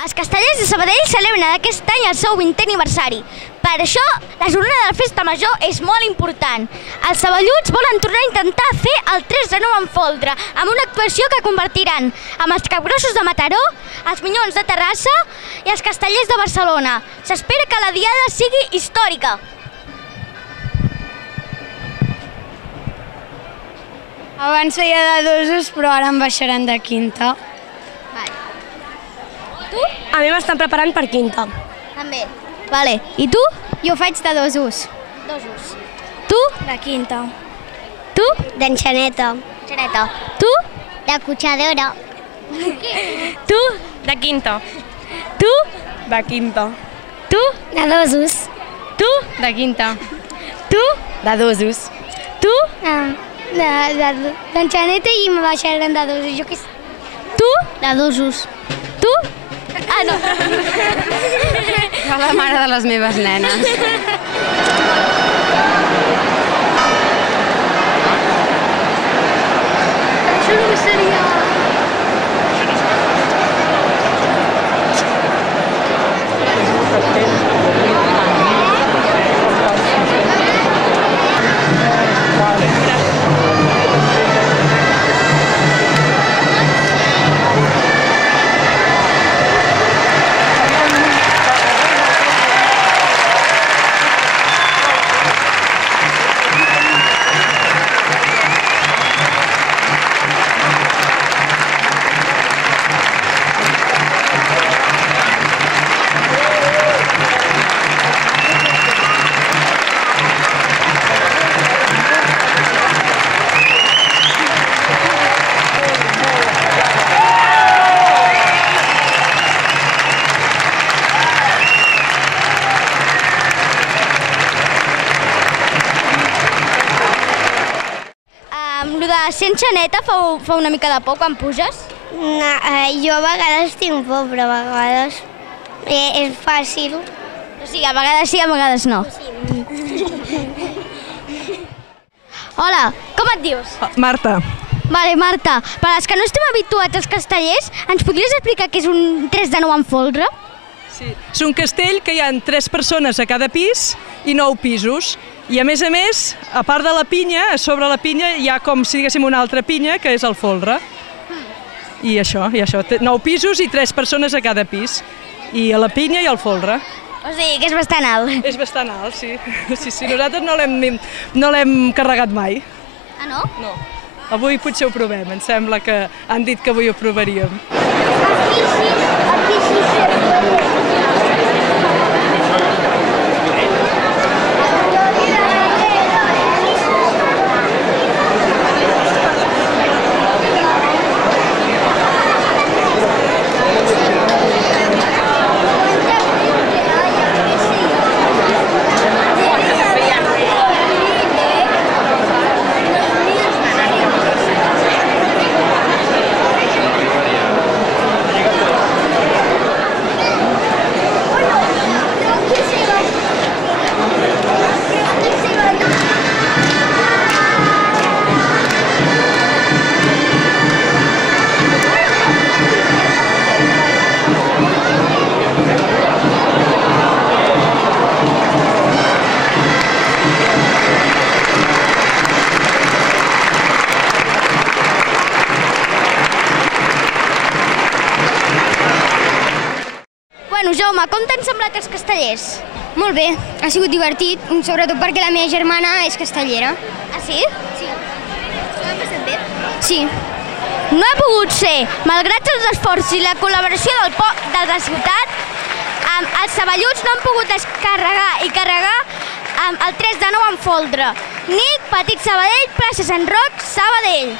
Els Castellers de Sabadell celebren aquest any el seu 20è aniversari. Per això, la jornada de la Festa Major és molt important. Els saballuts volen tornar a intentar fer el 3 de 9 en folre, amb una actuació que convertiran amb els capgrossos de Mataró, els minyons de Terrassa i els castellers de Barcelona. S'espera que la diada sigui històrica. Abans feia de dosos, però ara em baixaran de quinta. Tu? A mi m'estan preparant per quinta. També. Vale. I tu? Jo faig de dosos. Dosos. Tu? De quinta. Tu? D'enxaneta. Xaneta. Tu? De cotxadora. Tu? De quinta. Tu? De quinta. Tu? De dosos. Tu? De quinta. Tu? De dosos. Tu? D'enxaneta i me baixaran de dosos. Jo què sé. Tu? De dosos. Tu? Ah, no. Fa la mare de les meves nenes. Això només seria... Sent xaneta fa una mica de por quan puges? No, jo a vegades tinc por, però a vegades és fàcil. O sigui, a vegades sí, a vegades no. Hola, com et dius? Marta. Vale, Marta, per als que no estem habituats als castellers, ens podries explicar què és un 3 de 9 en folre? Sí, és un castell que hi ha 3 persones a cada pis i 9 pisos. I a més, a part de la pinya, a sobre la pinya hi ha com si diguéssim una altra pinya, que és el folre. I això, 9 pisos i 3 persones a cada pis. I a la pinya i al folre. O sigui, que és bastant alt. És bastant alt, sí. Sí, nosaltres no l'hem carregat mai. Ah, no? No. Avui potser ho provem, em sembla que han dit que avui ho provaríem. Aquí sí. Bueno, Jaume, com t'han semblat els castellers? Molt bé, ha sigut divertit, sobretot perquè la meva germana és castellera. Ah, sí? Sí. S'ho ha passat bé? Sí. No ha pogut ser, malgrat els esforços i la col·laboració de la ciutat, els saballuts no han pogut descarregar i carregar el 3 de 9 en folre. Nic, Petit Sabadell, plaça Sant Roc, Sabadell.